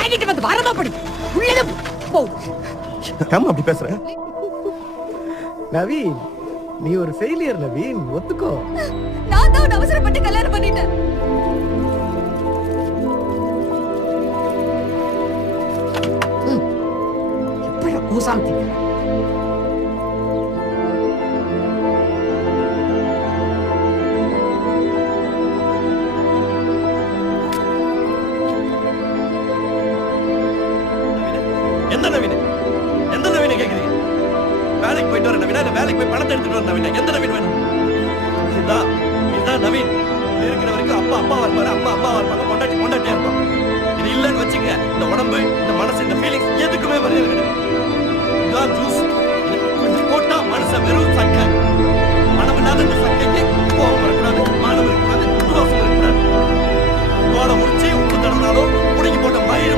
வாங்கிட்டு வந்து வரதா படி உள்ளே போ. ஏமா அப்படி பேசுற? நவீன், நீ ஒரு ஃபெயிலியர் நவீன், ஒத்துக்கோ. நான் தான் அவசரப்பட்டு கல்யாணம் பண்ணிட்டேன். எப்படி கூசாந்தி எந்த நவீன? எந்த நவீன கேக்குறீங்க? வேலைக்கு போயிட்டு வர நவீனா இல்ல வேலைக்கு போய் பணத்தை எடுத்துட்டு வர நவீனா? எந்த நவீன் வேணும்? இதுதான் நவீன். இது இருக்கிற வரைக்கும் அப்பா அப்பாவா இருப்பாரு, அம்மா அம்மாவா இருப்பாங்க, பொண்டாட்டி பொண்டாட்டியா இருப்பாங்க. இது இல்லைன்னு வச்சுங்க, இந்த உடம்பு, இந்த மனசு, இந்த ஃபீலிங்ஸ் எதுக்குமே மரியாதை கிடையாது. இதுதான் ஜூஸ். இது போட்டா மனுஷன் வெறும் சக்கை. மனம் இல்லாத இந்த சக்கைக்கு கோபம் வரக்கூடாது, மானம் இருக்கக்கூடாது, துரோசம் இருக்கக்கூடாது. தோலை உரிச்சு உப்பு தடனாலும் உடங்கி போட்ட மயிறு